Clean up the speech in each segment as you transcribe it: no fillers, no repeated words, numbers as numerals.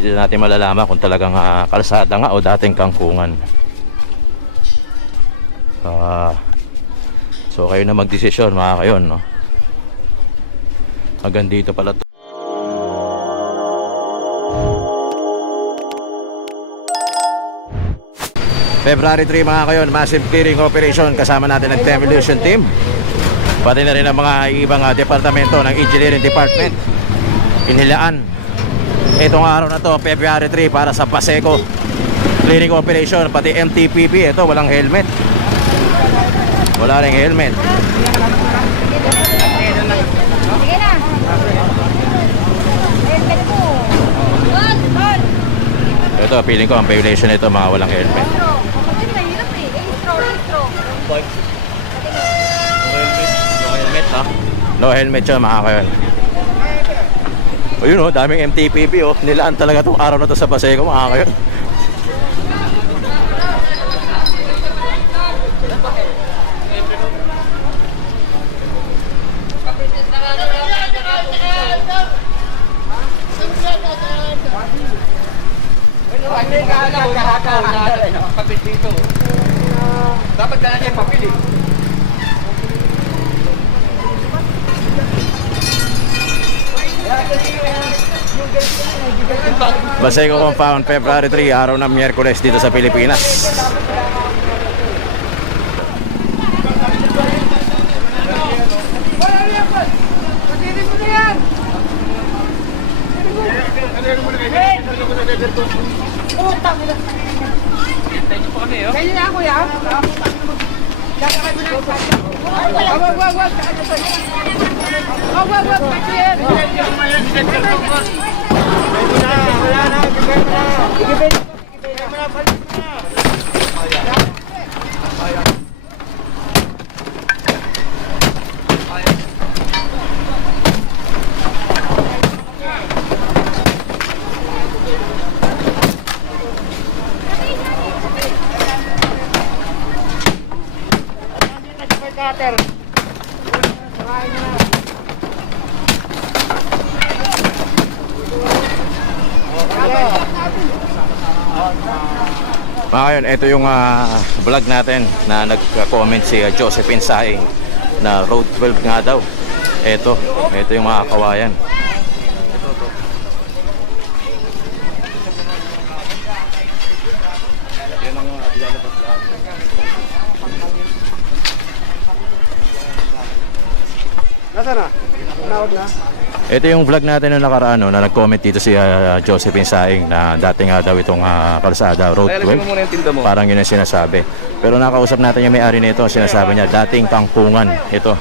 Hindi natin malalaman kung talagang kalsada nga o dating kangkungan. So kayo na magdesisyon mga kayon, no? Hanggang dito pala to. February 3 mga kayon, massive clearing operation. Kasama natin ang demolition team, pati na rin ang mga ibang departamento ng engineering department. Inilaan itong araw na to, February 3, para sa Paseco clearing operation. Pati MTPP, ito walang helmet. Wala ring helmet. Sige na. Helmet po. Ito, feeling ko ang violation nito, mga walang helmet. Mahirap eh. Intro. No helmet, ha? No helmet siya mga kayon. O yun o, daming MTPP o. Nilaan talaga itong araw na to sa Paseco mga kayon. Kapit dito. Dapat ka na niya papil eh. Paseco Compound, February 3, araw ng Miyerkules dito sa Pilipinas. Kaya na ako yan. Mga kayon, ito yung vlog natin na nag-comment si Josephine Saing na Road 12 nga daw. Ito yung mga kawayan. Nasaan na? Naod na? Ito yung vlog natin na nakaraan, no, na nag-comment dito si Josephine Saing na dati nga daw itong kalsada Road 12. Parang yun ang sinasabi. Pero nakausap natin yung may-ari nito, sinasabi niya dating kangkungan ito.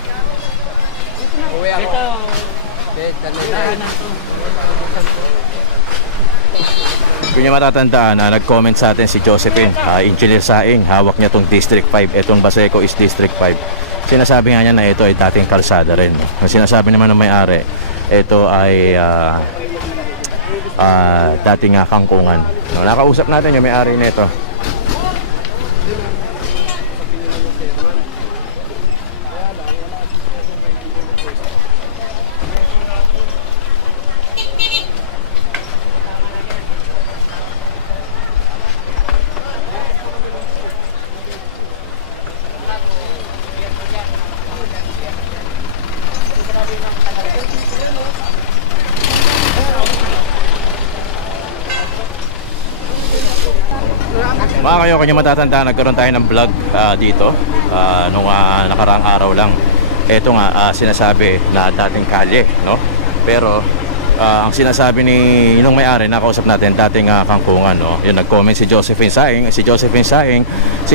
Kung niyo matatandaan, nag-comment sa atin si Josephine, Engineer Saing, hawak niya itong District 5. Itong Paseco is District 5. Sinasabi nga niya na ito ay dating kalsada rin. Ang sinasabi naman ng may-ari, ito ay dating kangkungan. No, nakausap natin yung may-ari nito. Mga kayo, kung nyo matatanda, nagkaroon tayo ng vlog dito nung nakaraang araw lang. Ito nga, sinasabi na dating kalye, no? Pero ang sinasabi nung may-ari, nakausap natin, dating kangkungan, no? Yun, nag-comment si Josephine Saing. Si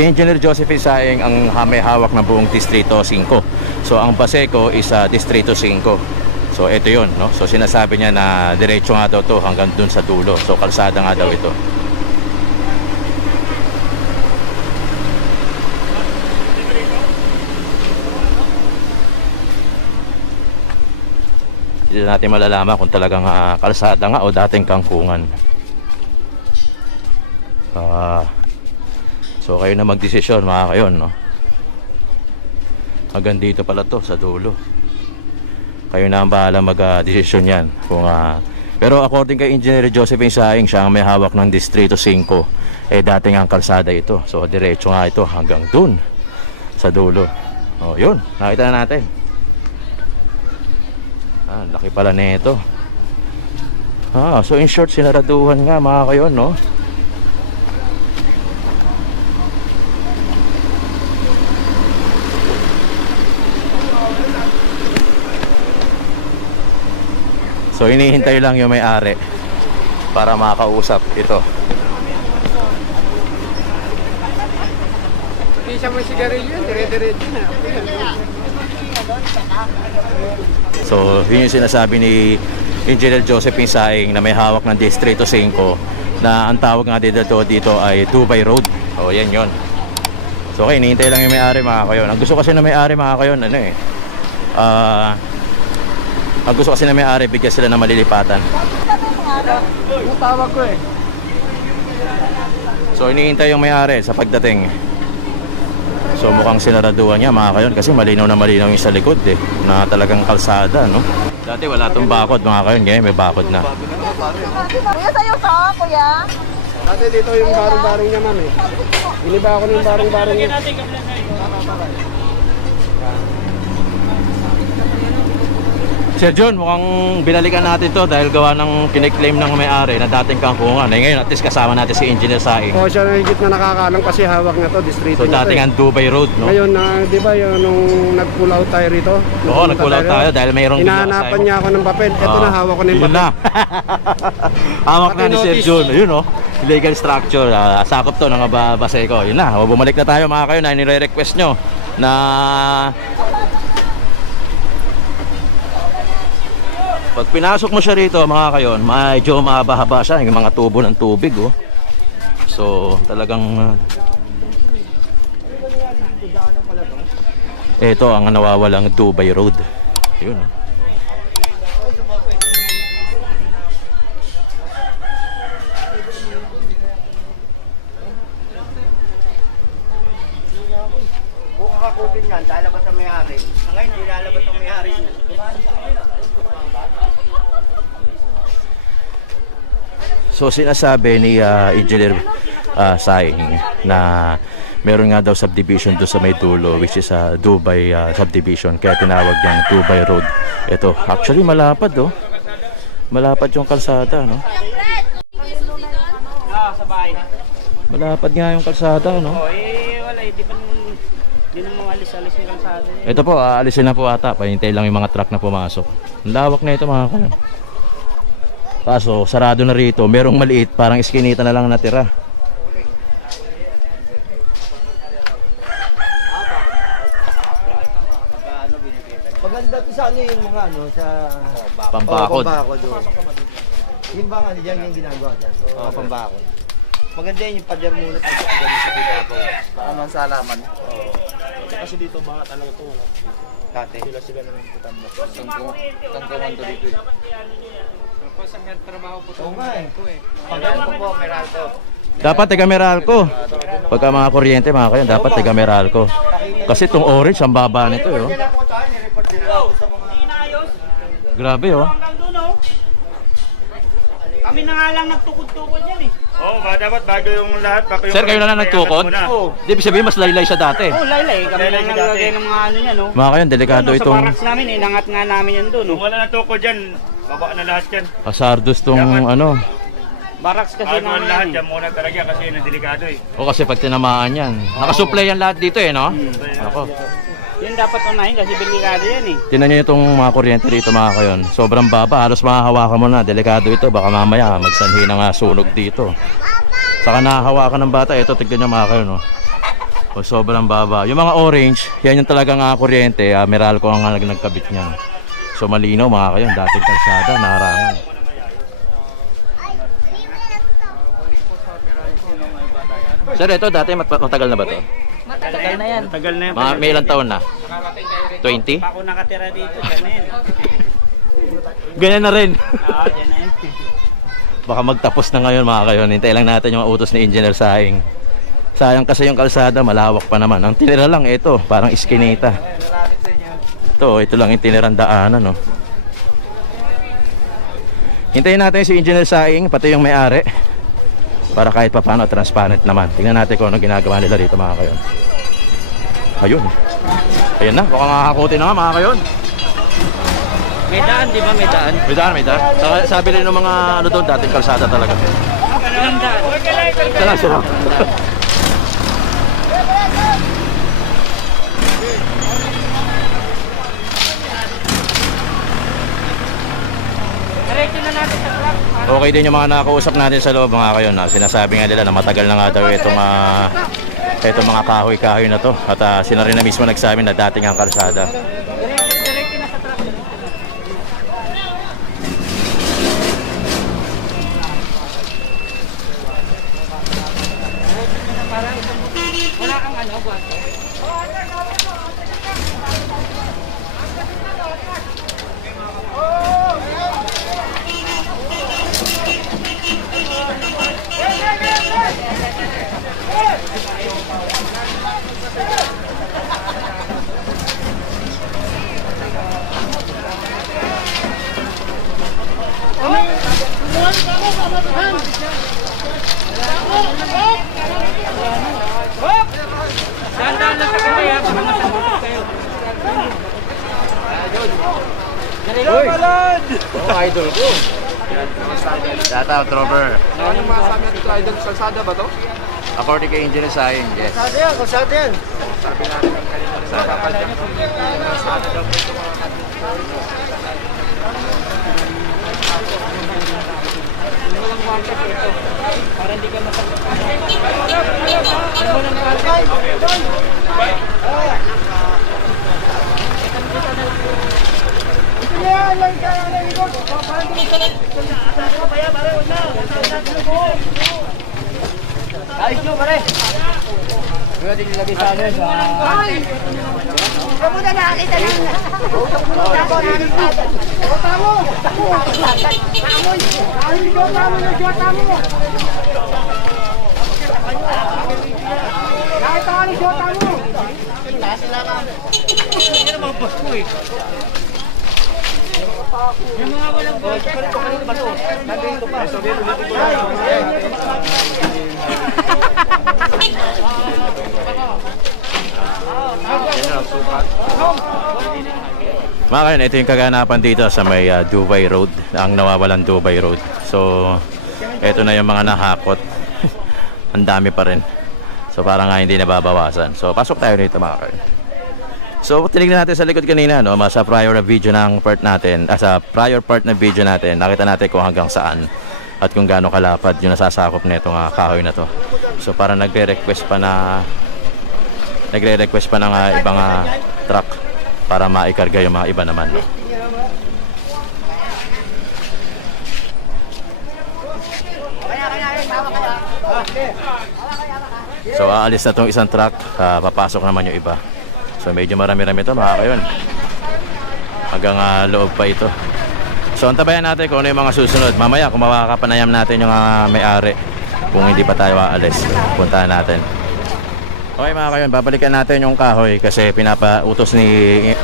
Engineer Josephine Saing ang may hawak ng buong Distrito 5. So ang Paseco is Distrito 5. So ito yun, no? So sinasabi niya na diretso nga daw to hanggang dun sa dulo. So kalsada nga daw ito. Hindi natin malalaman kung talagang kalsada nga o dating kangkungan. So kayo na magdesisyon mga kayon, no? Hanggang dito pala to sa dulo. Kayo na ang bahala mag-desisyon yan. Pero according kay Engineer Josephine Saing, siya ang may hawak ng Distrito 5. Dating ang kalsada ito. So diretso nga ito hanggang dun sa dulo. Yun, nakita na natin. Laki pala nito. So in short, sinaraduhan nga mga kayon, no? So hinihintay lang yung may-ari para makausap ito. Isa mo sigarilyo, dire-diretso na. So yun yung sinasabi ni Engineer Josephine Saing na may hawak ng Distrito 5 na ang tawag nga dito ay Dubai Road. Yan yun. So okay, hinihintay lang yung may-ari mga kayon. Ang gusto kasi na may-ari mga kayon, ang gusto kasi na may-ari, bigyan sila ng malilipatan. Yung tawag ko eh. So hinihintay yung may-ari sa pagdating. So mukhang sinaraduhan niya mga kayon kasi malinaw na malinaw yung sa likod na talagang kalsada, no? Dati wala tong bakod mga kayon, ngayon may bakod na. Kuya, sa'yo to, kuya. Dati dito yung barong-barong niya, ma'am eh. Iniba ako ng barong-barong niya. Sir John, mukhang binalikan natin to dahil gawa ng kiniklaim ng may-ari na dating kangkungan. Ngayon at least kasama natin si Engineer Saing. Siya na higit na nakakaalam kasi hawak na to, distrito So niya to, dating ang Dubai Road, no? Ngayon, di ba yung nung nag-pull out tayo rito? Oo, nag-pull out tayo dahil mayroong hinahanapan niya ako ng papel. Ito na, hawak ko na yung yun papel. na. Hawak na ni Sir Pati John. Yun, no? Legal structure. Sakop to ng Baseco. Yun na. Bumalik na tayo mga kayo na nire-request nyo na pag pinasok mo siya rito mga kayon, medyo mahaba-haba siya yung mga tubo ng tubig, So talagang ito ang nawawalang Dubai Road. Yun, Buka kakutin yan, lalabas ang may-ari. Ngayon, hindi lalabas ang may-ari. So sinasabi ni Engineer Saing na meron nga daw subdivision doon sa may dulo, which is Dubai subdivision, kaya tinawag niyang Dubai Road. Ito, actually malapad, malapad yung kalsada, no? Sabay. Malapad nga yung kalsada, no? Wala, di na mga alis-alis ng kalsada. Ito po, aalisin na po ata, pahintay lang yung mga truck na pumasok. Ang lawak na ito mga kayo. Kaso sarado na rito, merong maliit, parang iskinita na lang natira. Maganda to sa ano yung mga sa Pampakod. Pampakod doon. Yung bang ano dyan yung ginagawa dyan? Pampakod. Maganda yun yung pader muna tayo sa ganun sa Pidapo. Paano sa alaman? Kasi dito mga talaga ito. Dati. Sila na ng putamba. Tangkuman to dito eh. Tapos ang trabaho po Oo nga eh. Pagano po, Meralco. Dapat taga Meralco. Pagka mga kuryente mga kayo, dapat taga Meralco. Kasi itong orange, ang baba nito, Grabe, Hanggang doon, Kami na nga lang nagtukod-tukod yan eh. Dapat bago yung lahat. Sir, kayo na lang nagtukod? Di ibig sabihin, mas laylay siya dati. Laylay. Kami lang naglagay ng mga ano yan, Mga kayo, delikado Sa itong barracks namin, inangat nga namin yan doon, Kung wala na tukod dyan, baba na lahat yan. hazardous tong Barracks kasi namin lahat yan. yan muna talaga kasi yun ang delikado eh. O kasi pag tinamaan yan, nakasupply yan lahat dito no? Ako. Yun dapat unahin kasi delikado yan eh. Tingnan niyo itong mga kuryente dito mga kayon. Sobrang baba, halos mahahawakan mo na. Delikado ito, baka mamaya magsanhi na nga sunog dito. Saka nahahawakan ng bata, ito tignan niyo mga kayon, O sobrang baba. Yung mga orange, yan yung talagang kuryente, Meralco ang nagkabit niyan. So malinaw mga kayon, dating kalsada, naharangan. Sir, ito dati matagal na ba to? Matagal na yan. Matagal na yan. May ilang taon na? 20? Pa ako nakatira dito, ganyan. Ganyan na rin. Yan na yan. Baka magtapos na ngayon mga kayon. Hintay lang natin yung utos ni Engineer Saing. Sayang kasi yung kalsada, malawak pa naman. Ang tinira lang ito, parang iskinita. Ito lang yung tinirang daanan, Hintayin natin si Engineer Saing, pati yung may-ari. Para kahit pa paano transparent naman. Tingnan natin kung anong ginagawa nila dito mga kayon. Ayun. Ayun na, mukhang makakakuti na nga mga kayon. May daan, di ba? May daan. May daan, may daan. Sabi rin ng mga ano doon, dating kalsada talaga. Ilang daan? Sala. Diretso na natin sa truck. Okay din yung mga nakausap natin sa loob mga kayon. Sinasabi nga nila na matagal na nga daw itong mga kahoy-kahoy na to. At sila rin na mismo nagsabi na dating ang kalsada. Diretso na sa truck. Diretso na para wala kang ano, guwapo. Dahan-dahan lang sa kamay ha, baka masabot kayo. Uy! Oh, idol ko. Shout out, Robert. Anong masasabi natin ito, idol? Salsada ba to? According kay Engineer Saing, yes. Kalsada yan. Sabi natin ang kanina sa kapadyak. Salsada daw po ito mga Walang wangkas ito. Para hindi ka masabot. Ayos nyo, pare. Pwede nilagay sa ano sa... Kamu na nakakita lang. Ako nakakita. Jota mo! Amoy! Ay, jota mo na jota mo! Nakita ka ni jota mo! Sila ka. Yan ang mga boss ko eh. Yung mga walang boss. Mga kayon, ito yung kaganapan dito sa may Dubai Road, ang nawawalan Dubai Road. So, ito na yung mga nahakot. Ang dami pa rin. So, parang nga hindi nababawasan. So, pasok tayo dito mga kayon. So, tinignan natin sa likod kanina, no, sa prior video ng part natin, sa prior part ng video natin, nakita natin kung hanggang saan at kung gaano kalapad yung nasasakop na itong kahoy na to. So, parang nagre-request pa ng ibang truck para maikarga yung mga iba naman. No? So aalis na tong isang truck, papasok naman yung iba. So medyo marami-rami ito mga kayon. Hanggang loob pa ito. So antabayan natin kung ano yung mga susunod. Mamaya kung makakapanayam natin yung may-ari, kung hindi pa tayo aalis, puntahan natin. Okay mga kayon, babalikan natin yung kahoy kasi pinapautos ni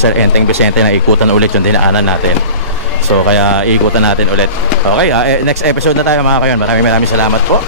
Sir Enteng Vicente na ikutan ulit yung dinaanan natin. So kaya ikutan natin ulit. Okay, next episode na tayo mga kayon. Maraming salamat po.